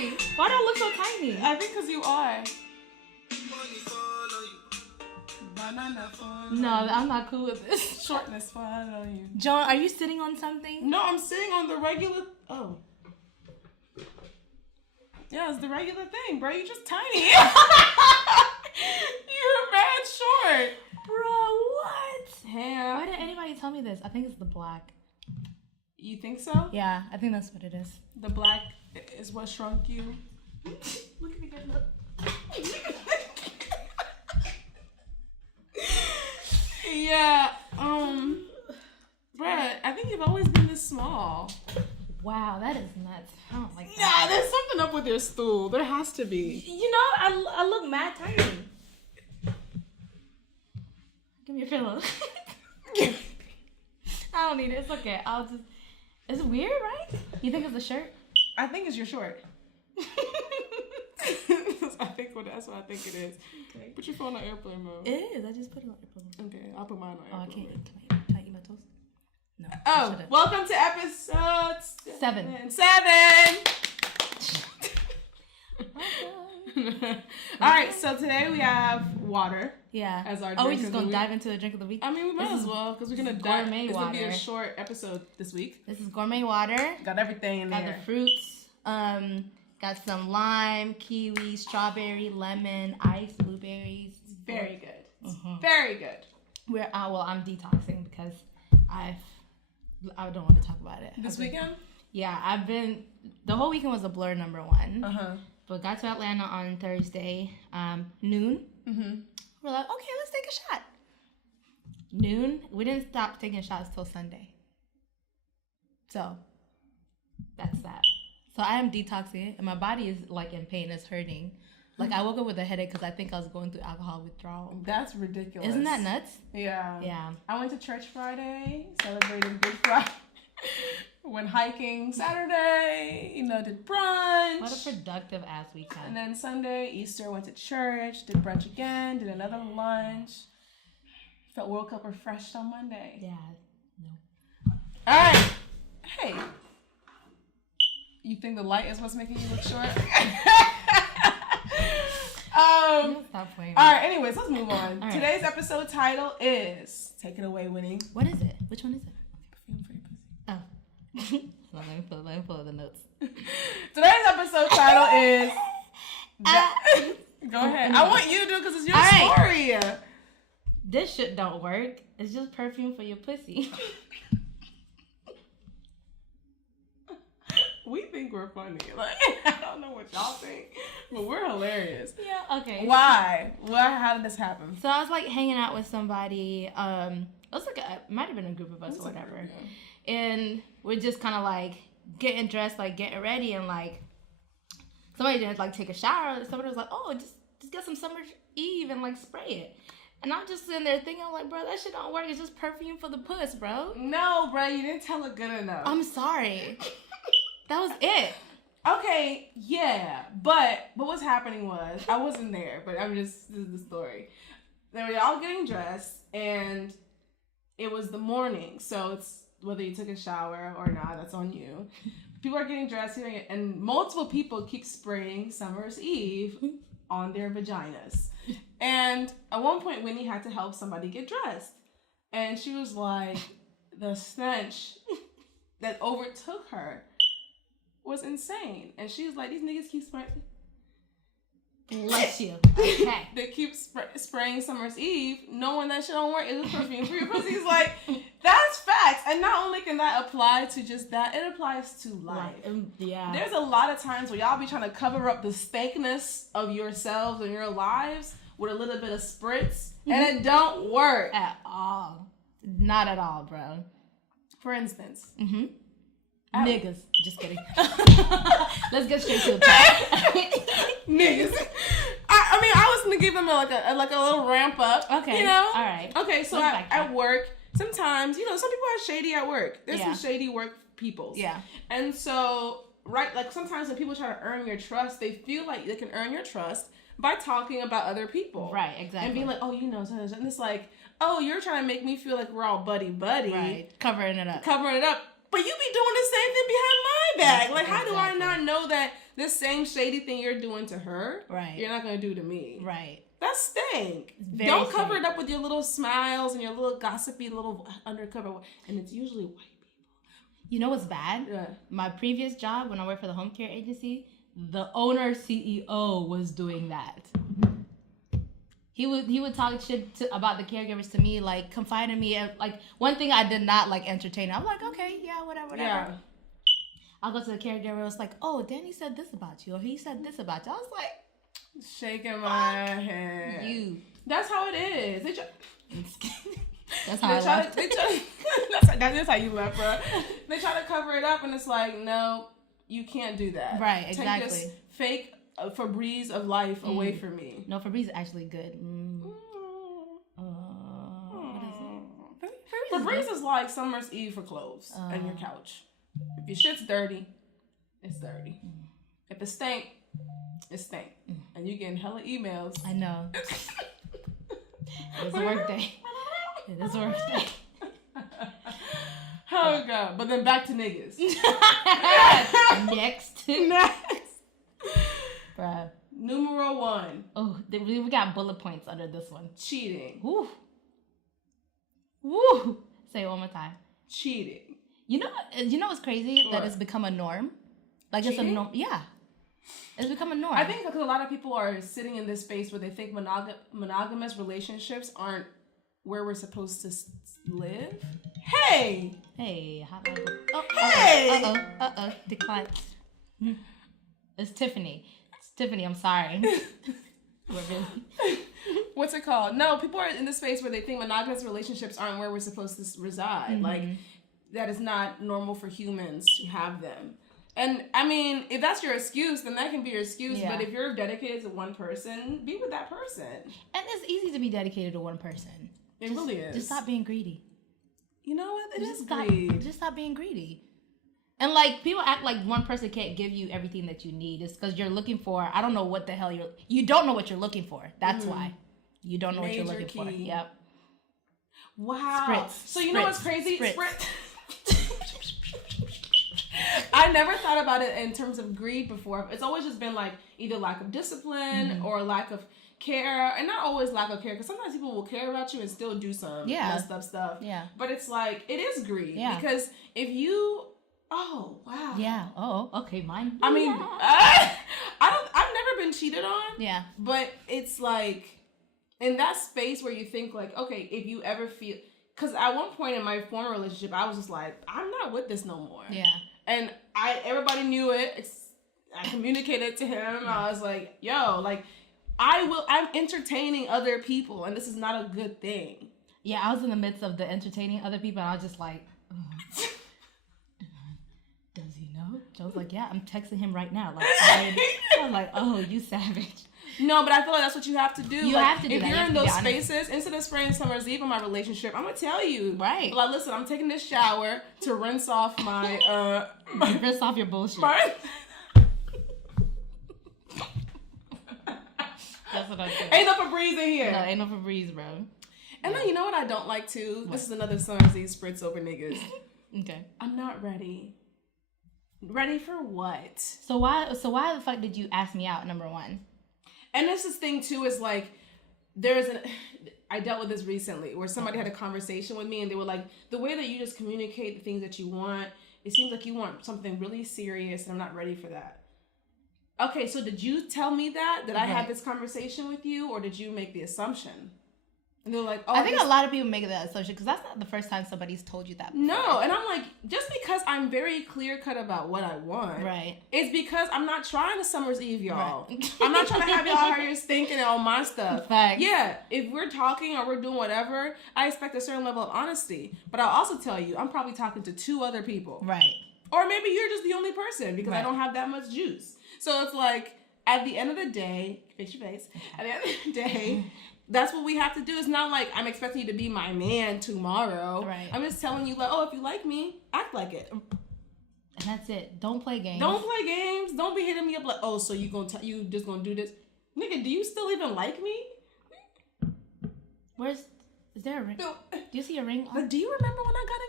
tiny? Why do I look so tiny? I think because you are. No, I'm not cool with this. Shortness fall on you. John, are you sitting on something? No, I'm sitting on the regular. Oh. Yeah, it's the regular thing, bro. You just tiny. You're mad short. Bro, what? Yeah. Why didn't anybody tell me this? I think it's the black. You think so? Yeah, I think that's what it is. The black is what shrunk you. Look at me again. Look. Yeah. Bruh, I think you've always been this small. Wow, that is nuts. I don't like that. Nah, there's something up with your stool. There has to be. You know, I look mad tiny. Give me your pillow. I don't need it. It's okay. I'll just... It's weird, right? You think it's a shirt? I think it's your short. That's what I think it is. Okay. Put your phone on airplane mode. It is. I just put it on airplane mode. Okay, I'll put mine on Oh, I airplane can't. mode. Can I eat my toast? No. Oh, welcome to episode 7. 7. All right, so today we have water. Yeah. As our we drink just of the gonna week. dive into the drink of the week? I mean, we might as well because we're gonna dive. It's gonna be a short episode this week. This is gourmet water. Got everything in Got there. the fruits. Got some lime, kiwi, strawberry, lemon, ice, blueberries. Very good. Mm-hmm. Very good. I'm detoxing because I don't want to talk about it. This weekend? Yeah, the whole weekend was a blur, number one. Uh-huh. But got to Atlanta on Thursday, noon. Mm-hmm. We're like, okay, let's take a shot. Noon. We didn't stop taking shots till Sunday. So, that's that. So I am detoxing, and my body is like in pain. It's hurting. Like I woke up with a headache because I think I was going through alcohol withdrawal. That's ridiculous. Isn't that nuts? Yeah. Yeah. I went to church Friday, celebrated Good Friday. Went hiking Saturday, did brunch. What a productive ass weekend. And then Sunday, Easter, went to church, did brunch again, did another lunch. Felt World Cup refreshed on Monday. Yeah. No. All right. Hey. You think the light is what's making you look short? Stop playing. All right, anyways, let's move on. Right. Today's episode title is... Take it away, Winnie. What is it? Which one is it? Perfume for your pussy. Oh. Let me pull up the notes. Today's episode title is... Go ahead. I want you to do it because it's your story. This shit don't work. It's just perfume for your pussy. We think we're funny. Like, I don't know what y'all think, but we're hilarious. Yeah, okay. Why? How did this happen? So I was like hanging out with somebody. It was like it might have been a group of us or whatever. Yeah. And we're just kind of like getting dressed, like getting ready, and like somebody didn't like take a shower. Somebody was like, "Oh, just get some Summer Eve and like spray it." And I'm just sitting there thinking, like, bro, that shit don't work. It's just perfume for the puss, bro. No, bro, you didn't tell it good enough. I'm sorry. That was it. Okay, yeah, but what's happening was, I wasn't there, but this is the story. They were all getting dressed, and it was the morning, so it's whether you took a shower or not, that's on you. People are getting dressed, and multiple people keep spraying Summer's Eve on their vaginas. And at one point, Winnie had to help somebody get dressed, and she was like, the stench that overtook her was insane. And she's like, these niggas keep spraying. Bless you. Okay. They keep spraying Summer's Eve, knowing that shit don't work. It's just perfume for your pussy. He's like, that's facts. And not only can that apply to just that, it applies to life. Yeah. There's a lot of times where y'all be trying to cover up the stankness of yourselves and your lives with a little bit of spritz, and it don't work. At all. Not at all, bro. For instance. Mm-hmm. Niggas. Just kidding. Let's get straight to the point. Niggas. I mean, I was gonna give them like a little ramp up. Okay. All right. Okay, so at work, sometimes, some people are shady at work. There's some shady work people. Yeah. And so, right, like sometimes when people try to earn your trust, they feel like they can earn your trust by talking about other people. Right, exactly. And being like, oh, and it's like, oh, you're trying to make me feel like we're all buddy-buddy. Right. Covering it up. But you be doing the same thing behind my bag. Like, how do I not know that this same shady thing you're doing to her, right, you're not gonna do to me? Right. That's stank. Don't cover it up with your little smiles and your little gossipy little undercover, and it's usually white people. You know what's bad? Yeah. My previous job, when I worked for the home care agency, the owner CEO was doing that. He would talk shit about the caregivers to me, like confide in me. Like one thing I did not like entertain. I'm like, okay, yeah, whatever. Yeah. I'll go to the caregiver. It was like, oh, Danny said this about you, or he said this about you. I was like, shaking my head. You. That's how it is. That's how I left. That's how you left, bro. They try to cover it up, and it's like, no, you can't do that. Right, exactly. Take this fake Febreze of life away from me. No, Febreze is actually good. What is it? Febreze is like summer's eve for clothes and your couch. If your shit's dirty, it's dirty. If it stank, it stank. And you getting hella emails. I know. It's a work day. It is a work day. Oh god. But then back to niggas. Next. Bruh. Numero 1. Oh, we got bullet points under this one. Cheating. Woo. Woo. Say it one more time. Cheating. You know what's crazy? What? That it's become a norm. Like cheating? It's a norm. Yeah. It's become a norm. I think because a lot of people are sitting in this space where they think monogamous relationships aren't where we're supposed to live. Hey! How do I do? Oh, hey! Uh-oh. Decline. It's Tiffany. I'm sorry. We're busy. What's it called? No, people are in this space where they think monogamous relationships aren't where we're supposed to reside. Mm-hmm. Like, that is not normal for humans to have them. And, I mean, if that's your excuse, then that can be your excuse. Yeah. But if you're dedicated to one person, be with that person. And it's easy to be dedicated to one person. It really is. Just stop being greedy. You know what? It is greed. Just stop being greedy. And, like, people act like one person can't give you everything that you need. It's because you're looking for, I don't know what the hell you don't know what you're looking for. That's why. You don't know what you're looking for. Yep. Wow. Spritz. So you know what's crazy? Spritz. I never thought about it in terms of greed before. It's always just been like either lack of discipline or lack of care, and not always lack of care, because sometimes people will care about you and still do some messed up stuff. Yeah. But it's like, it is greed. Yeah. Because if you, oh, wow. Yeah. Oh, okay. Mine. I mean, I've never been cheated on. Yeah. But it's like, in that space where you think like, okay, if you ever feel, because at one point in my former relationship, I was just like, I'm not with this no more. Yeah. And everybody knew it. I communicated to him. I was like, yo, like, I'm entertaining other people, and this is not a good thing. Yeah, I was in the midst of the entertaining other people, and I was just like, does he know? Joe's like, yeah, I'm texting him right now. Like, I was like, oh, you savage. No, but I feel like that's what you have to do. You have to do that. If you're in those spaces, instead of spraying summer's eve in my relationship, I'm going to tell you. Right. Like, listen, I'm taking this shower to rinse off my... rinse off your bullshit. That's what I think. Ain't no Febreze in here. No, ain't no Febreze, bro. And then you know what I don't like too? What? This is another summer's eve spritz over niggas. Okay. I'm not ready. Ready for what? So why the fuck did you ask me out, number one? And this thing too is like, I dealt with this recently where somebody had a conversation with me and they were like, the way that you just communicate the things that you want, it seems like you want something really serious and I'm not ready for that. Okay, so did you tell me that I had this conversation with you, or did you make the assumption? And they're like, oh, I think a lot of people make that assumption because that's not the first time somebody's told you that before. No, and I'm like, just because I'm very clear cut about what I want, right? It's because I'm not trying to summer's eve, y'all. Right. I'm not trying to have y'all out here stinking and all my stuff. Facts. Yeah, if we're talking or we're doing whatever, I expect a certain level of honesty. But I'll also tell you, I'm probably talking to 2 other people, right? Or maybe you're just the only person because I don't have that much juice. So it's like, at the end of the day, fix your face. At the end of the day. That's what we have to do. It's not like I'm expecting you to be my man tomorrow. Right. I'm just telling you, like, oh, if you like me, act like it. And that's it. Don't play games. Don't play games. Don't be hitting me up like, oh, so you just gonna do this, nigga? Do you still even like me? Is there a ring? No. Do you see a ring? Do you remember when I got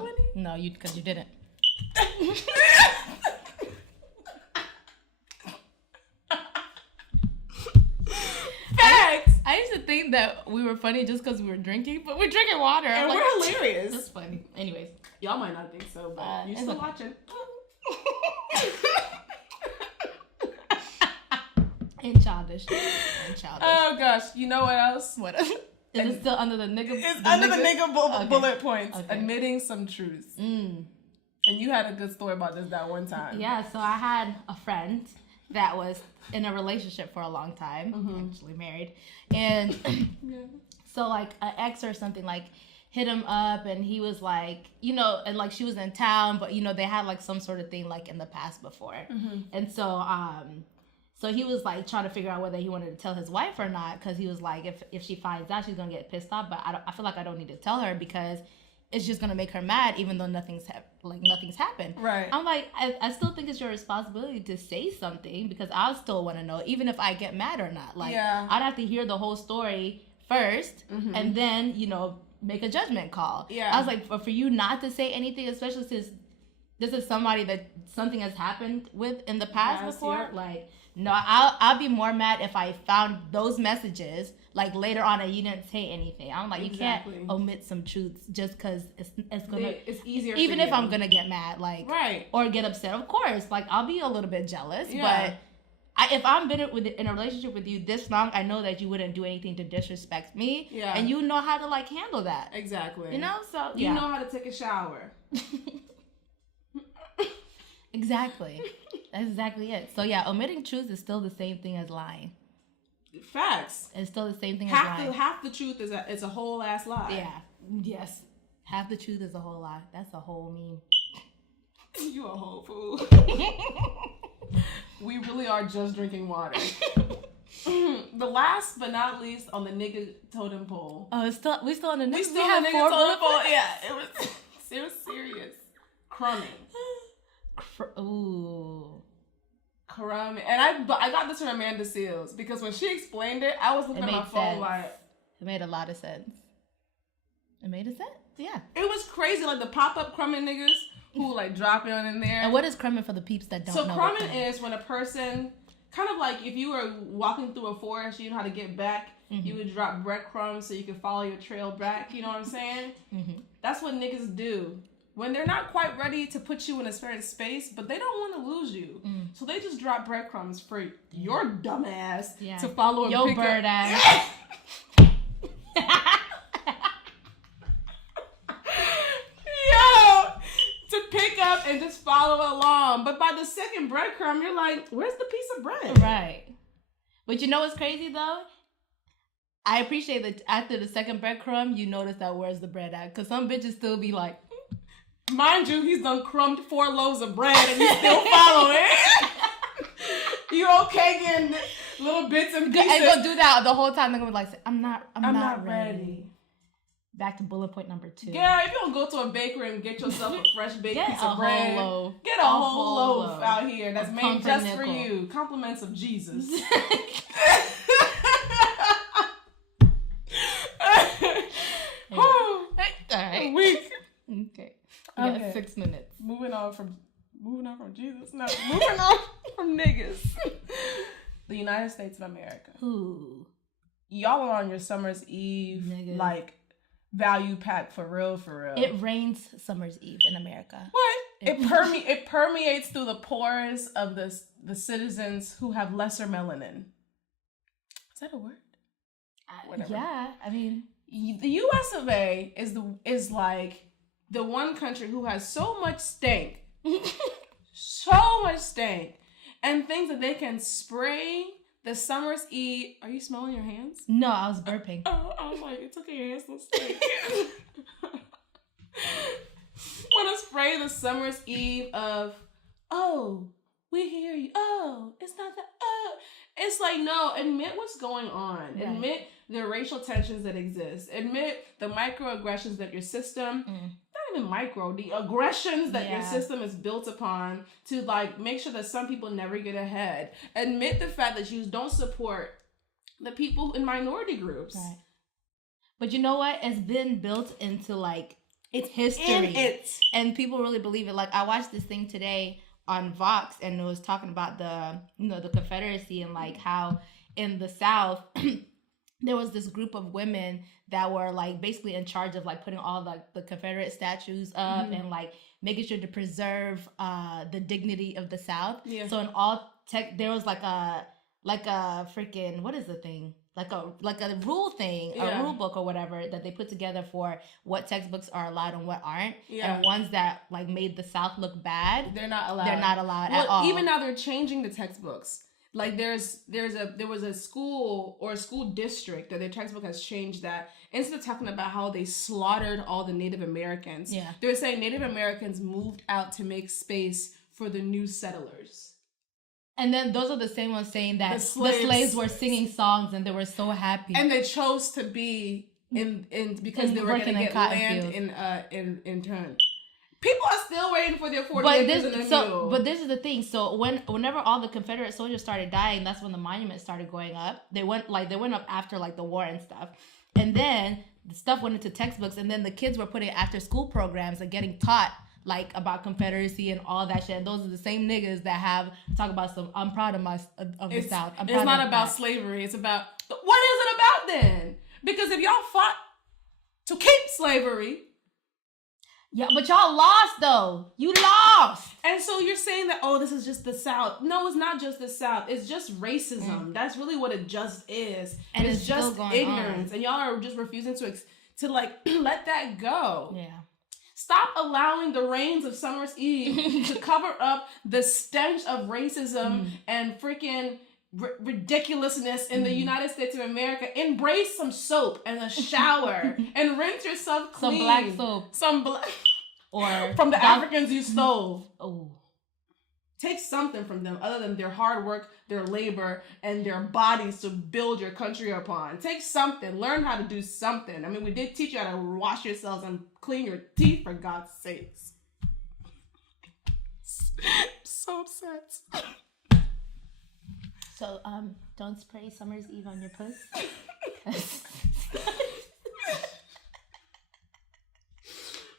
engaged, Winnie? No, because you didn't. think that we were funny just because we were drinking, but we're drinking water. And we're hilarious. That's funny. Anyways. Y'all might not think so, but you're still watching. And childish. Oh gosh, you know what else? What else? Is it still under the nigga? It's under the nigga bullet points. Okay. Admitting some truths. And you had a good story about this that one time. Yeah, so I had a friend that was in a relationship for a long time, actually married, and so like an ex or something like hit him up, and he was like, you know, and like she was in town, but you know they had like some sort of thing like in the past before, and so so he was like trying to figure out whether he wanted to tell his wife or not, because he was like, if she finds out, she's gonna get pissed off, but I feel like I don't need to tell her because it's just gonna make her mad, even though nothing's happened. Right. I'm like, I still think it's your responsibility to say something, because I still want to know, even if I get mad or not. Like, I'd have to hear the whole story first, and then, you know, make a judgment call. Yeah. I was like, for you not to say anything, especially since this is somebody that something has happened with in the past before, like, no, I'll be more mad if I found those messages like later on and you didn't say anything. I'm like, you can't omit some truths just because it's easier. Even if I'm gonna get mad, like, or get upset, of course, like I'll be a little bit jealous. But if I'm been in a relationship with you this long, I know that you wouldn't do anything to disrespect me. Yeah. And you know how to like handle that. Exactly. You know, so you know how to take a shower. Exactly. That's exactly it. So yeah, omitting truths is still the same thing as lying. Facts. It's still the same thing as lying. Half the truth is a whole ass lie. Yeah. Yes. Half the truth is a whole lie. That's a whole meme. You a whole fool. We really are just drinking water. The last but not least on the nigga totem pole. Oh, we still on the nigga. We still on the nigga totem pole. Yeah, it was serious. Crumbing. Ooh. Crumbing. And I got this from Amanda Seals because when she explained it, I was looking at my phone like... It made a lot of sense. It made a sense? Yeah. It was crazy, like the pop-up crumbing niggas who like drop it on in there. And what is crumbing for the peeps that don't know? So crumbing is when a person, kind of like if you were walking through a forest, you know how to get back, you would drop breadcrumbs so you could follow your trail back, you know what I'm saying? That's what niggas do. When they're not quite ready to put you in a certain space, but they don't want to lose you. So they just drop breadcrumbs for your dumb ass to follow and pick bird up. Ass. To pick up and just follow along. But by the second breadcrumb, you're like, where's the piece of bread? Right. But you know what's crazy though? I appreciate that after the second breadcrumb, you notice that where's the bread at? Because some bitches still be like, mind you, he's done crumbed 4 loaves of bread and you still following. You okay getting little bits and pieces. And go do that the whole time. They're going to be like, I'm not ready. Back to bullet point number 2. Yeah, if you don't go to a bakery and get yourself a fresh baked piece of bread, get a whole loaf out here that's made just for you. Compliments of Jesus. All right. Weak. Okay. You got 6 minutes. Moving on from Jesus. No, moving on from niggas. The United States of America. Ooh. Y'all are on your summer's eve, niggas. Like value pack for real. It rains summer's eve in America. What? It permeates through the pores of the citizens who have lesser melanin. Is that a word? Whatever. Yeah, I mean, the U.S. of A. is like the one country who has so much stank, and things that they can spray the summer's eve. Are you smelling your hands? No, I was burping. Oh, I was like, it's okay, your hands don't stink. Want to spray the summer's eve of, oh, we hear you. Oh, it's not that. Oh, it's like, no, admit what's going on. Right. Admit the racial tensions that exist. Admit the microaggressions that your system, not even micro, the aggressions that your system is built upon to like make sure that some people never get ahead. Admit the fact that you don't support the people in minority groups. Right. But you know what? It's been built into like it's history. And people really believe it. Like I watched this thing today on Vox and it was talking about the Confederacy and like how in the South there was this group of women that were like basically in charge of like putting all the Confederate statues up and like making sure to preserve the dignity of the South. Yeah. So in all there was like a freaking, what is the thing? Like a rule thing, a rule book or whatever that they put together for what textbooks are allowed and what aren't. Yeah. And ones that like made the South look bad, they're not allowed. They're not allowed at all. Even now they're changing the textbooks. Like there was a school or a school district that their textbook has changed that instead of talking about how they slaughtered all the Native Americans, they're saying Native Americans moved out to make space for the new settlers. And then those are the same ones saying that the slaves were singing songs and they were so happy. And they chose to be in because they were going to get land in turn. People are still waiting for their 40 acres and a mule. But this is the thing. So whenever all the Confederate soldiers started dying, that's when the monuments started going up. They went up after like the war and stuff. And then the stuff went into textbooks, and then the kids were putting after school programs and getting taught like about Confederacy and all that shit. And those are the same niggas that talk about some, I'm proud of the South. It's not about slavery. It's about, what is it about then? Because if y'all fought to keep slavery. Yeah, but y'all lost though. You lost. And so you're saying that, oh, this is just the South. No, it's not just the South. It's just racism. That's really what it just is. And it's just ignorance. And y'all are just refusing to like let that go. Yeah. Stop allowing the rains of summer's eve to cover up the stench of racism and freaking ridiculousness in the United States of America. Embrace some soap and a shower and rinse yourself clean. Some black soap. Some black. Or from the Africans you stole. Oh. Take something from them other than their hard work, their labor, and their bodies to build your country upon. Take something. Learn how to do something. I mean, we did teach you how to wash yourselves and clean your teeth, for God's sakes. So upset. So, don't spray Summer's Eve on your puss.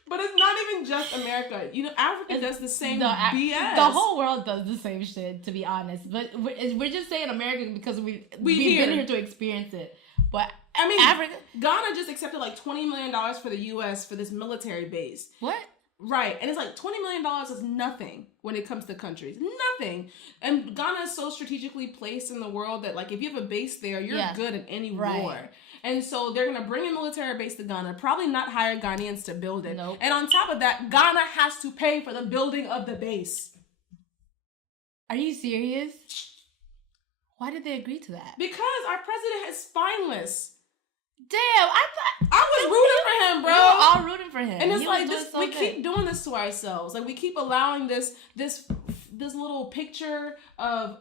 But it's not even just America. You know, Africa does the same BS. The whole world does the same shit, to be honest. But we're just saying America because we've been here to experience it. But I mean, Ghana just accepted like $20 million for the U.S. for this military base. What? Right. And it's like $20 million is nothing when it comes to countries. Nothing. And Ghana is so strategically placed in the world that like if you have a base there, you're good in any war. And so they're going to bring a military base to Ghana, probably not hire Ghanaians to build it. Nope. And on top of that, Ghana has to pay for the building of the base. Are you serious? Why did they agree to that? Because our president is spineless. Damn, I was rooting for him, bro. We were all rooting for him. And it's like this, we keep doing this to ourselves. Like we keep allowing this little picture of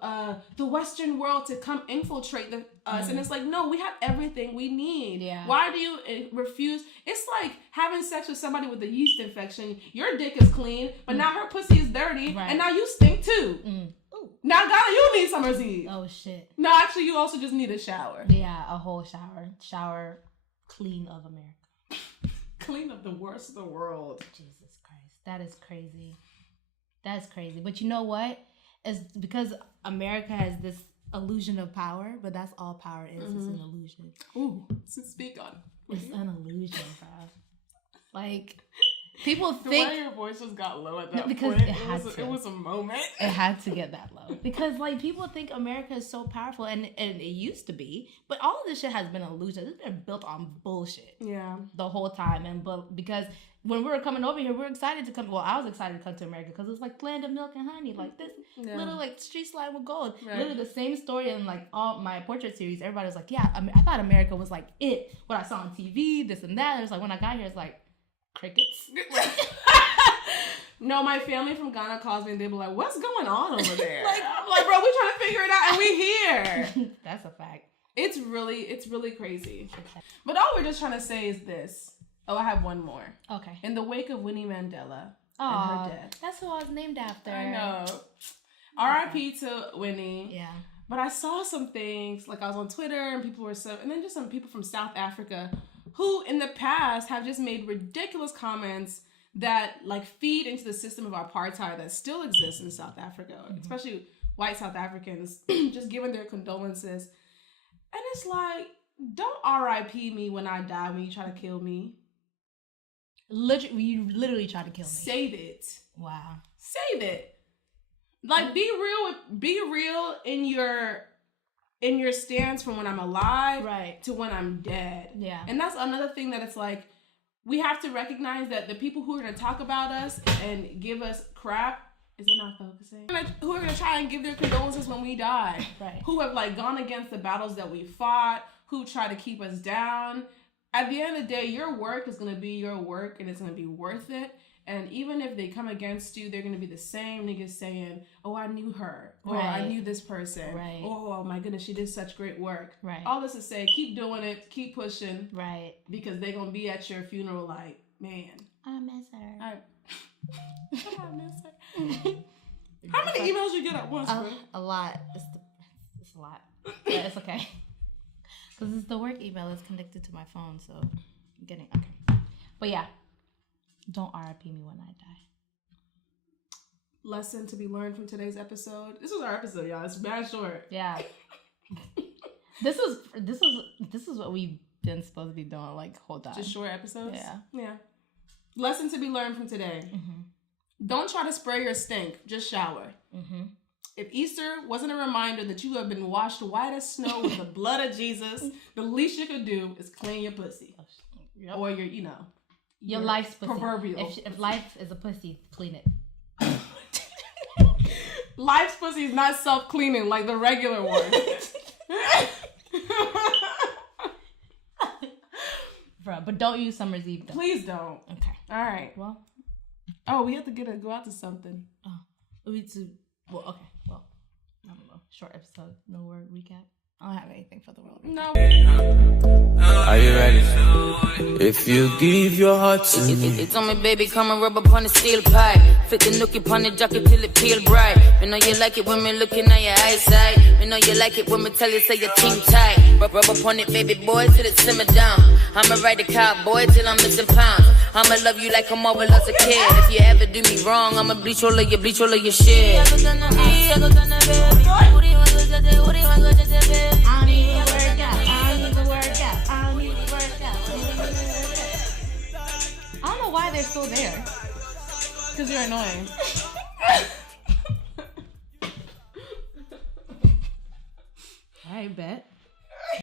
the Western world to come infiltrate us, and it's like, no, we have everything we need. Yeah. Why do you refuse? It's like having sex with somebody with a yeast infection. Your dick is clean, but now her pussy is dirty, and now you stink too. Now, Ghana, you need Summer's Eve. Oh shit. No, actually, you also just need a shower. Yeah, a whole shower clean of America. Clean of the worst of the world. Jesus Christ, that is crazy. That's crazy. But you know what? It's because America has this illusion of power, but that's all power is. It's an illusion. Ooh, so speak on. It's an illusion, bro. Like, people think... The way your voice just got low at that point, it was a moment. It had to get that low. Because, like, people think America is so powerful, and it used to be, but all of this shit has been an illusion. It's been built on bullshit. Yeah. The whole time. Because when we were coming over here, we were excited to come... Well, I was excited to come to America because it was, like, land of milk and honey. Like, this little, like, street slide with gold. Right. Literally the same story in, like, all my portrait series. Everybody was like, yeah, I thought America was, like, it. What I saw on TV, this and that. It was like, when I got here, it's like... crickets. No, my family from Ghana calls me and they be like, what's going on over there? I'm like, bro, we trying to figure it out and we here. That's a fact. It's really crazy. But all we're just trying to say is this. Oh, I have one more. Okay. In the wake of Winnie Mandela and her death. That's who I was named after. I know. R.I.P. to Winnie. Yeah. But I saw some things, like I was on Twitter and people were and then just some people from South Africa who in the past have just made ridiculous comments that like feed into the system of apartheid that still exists in South Africa, especially white South Africans, just giving their condolences. And it's like, don't R.I.P. me when I die when you try to kill me. You literally try to kill me. Save it. Wow. Save it. Like, be real in your stance from when I'm alive to when I'm dead. Yeah. And that's another thing that it's like, we have to recognize that the people who are going to talk about us and give us crap, is it not focusing? Who are going to try and give their condolences when we die. Right. Who have like gone against the battles that we fought, who try to keep us down. At the end of the day, your work is going to be your work and it's going to be worth it. And even if they come against you, they're going to be the same niggas saying, oh, I knew her. Or I knew this person. Right. Oh, my goodness, she did such great work. Right. All this to say, keep doing it. Keep pushing. Right. Because they're going to be at your funeral like, man. I miss her. I miss her. How many emails you get at once, bro? A lot. It's a lot. Yeah, it's okay. Because it's the work email is connected to my phone, so I'm getting... Okay. But yeah. Don't RIP me when I die. Lesson to be learned from today's episode. This was our episode, y'all. It's bad short. Yeah. This is what we've been supposed to be doing like the whole time. Just short episodes? Yeah. Lesson to be learned from today. Mm-hmm. Don't try to spray your stink. Just shower. Mm-hmm. If Easter wasn't a reminder that you have been washed white as snow with the blood of Jesus, the least you could do is clean your pussy. Yep. Or your life's pussy. Proverbial. If life is a pussy, clean it. Life's pussy is not self-cleaning like the regular one. Bro, but don't use Summer's Eve though. Please don't. Okay. All right. Well. Oh, we have to go out to something. Oh. We need to. Well, okay. Well, I don't know. Short episode. No word recap. I don't have anything for the world. No. Are you ready? If you give your heart to me, it's on me, baby, come and rub upon the steel pipe. Fit the nookie upon the jacket till it peel bright. Me know you like it when me looking at your eyesight. Me know you like it when me tell you say your team tight. Rub upon it, baby boy, till it simmer down. I'ma ride the cowboy till I'm missing pounds. I'ma love you like a marvel as a kid. If you ever do me wrong, I'ma bleach all of your shit. I don't even work out. I don't know why they're still there. Because you're annoying. I bet.